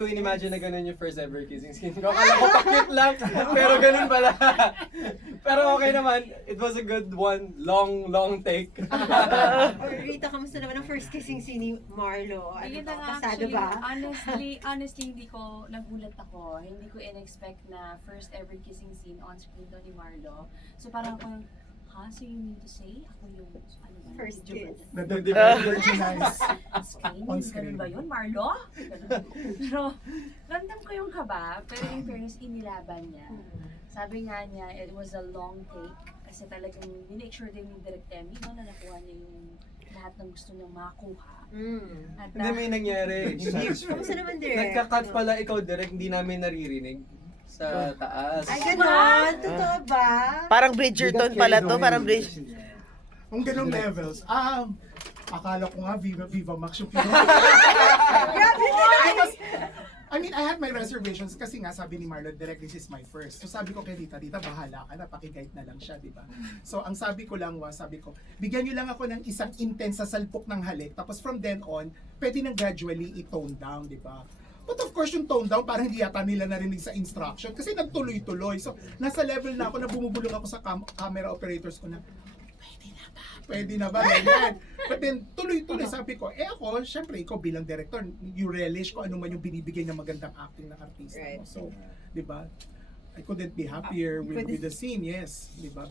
ko in-imagine na ganun yung first ever kissing scene ko. Akala ko pakit lang, pero ganun pala. Pero okay naman, it was a good one. Long take. Rita, kamusta naman ang first kissing scene ni Marlo? Ano Ayun ba? na nga, Pasado actually, ba? honestly, hindi ko, nagulat ako. Hindi ko in-expect na first ever kissing scene on screen to ni Marlo. So parang ako, so you mean to say, ako yung, ano ba? First medyo kiss. Virginize. Screen? On Ganun screen. ba yun, Marlo? Ganun. Pero, ramdam ko yung kaba, pero in fairness, inilaban niya. Sabi nga niya, it was a long take, kasi talagang minake sure din yung Direct Emmy, no, na nakuha niya yung lahat ng gusto niyang makuha. At, Hindi may nangyari. Hindi. Kamusta naman, Direk? Nagka-cut pala ikaw direct, hindi namin naririnig sa taas. Ay, gano'n? Totoo ba? Parang Bridgerton pala to, parang Bridgerton. Kung ganong levels, akala ko nga Viva Max yung Pinoy. Grabe Because, I mean, I had my reservations kasi nga sabi ni Marlon, direct, this is my first. So sabi ko kay Rita, bahala ka na, pakiguide na lang siya, di ba? So ang sabi ko lang sabi ko, bigyan niyo lang ako ng isang intense sa salpok ng halik, tapos from then on, pwede nang gradually i-tone down, di ba? But of course, yung tone down, parang hindi yata nila narinig sa instruction kasi nagtuloy-tuloy. So, nasa level na ako na bumubulong ako sa camera operators ko na, pwede na ba? Ganyan. But then, tuloy-tuloy sabi ko, ako, syempre, ikaw bilang director, you relish ko ano man yung binibigay ng magandang acting ng artista mo. Right. So, di ba? I couldn't be happier with the scene, yes. Di ba?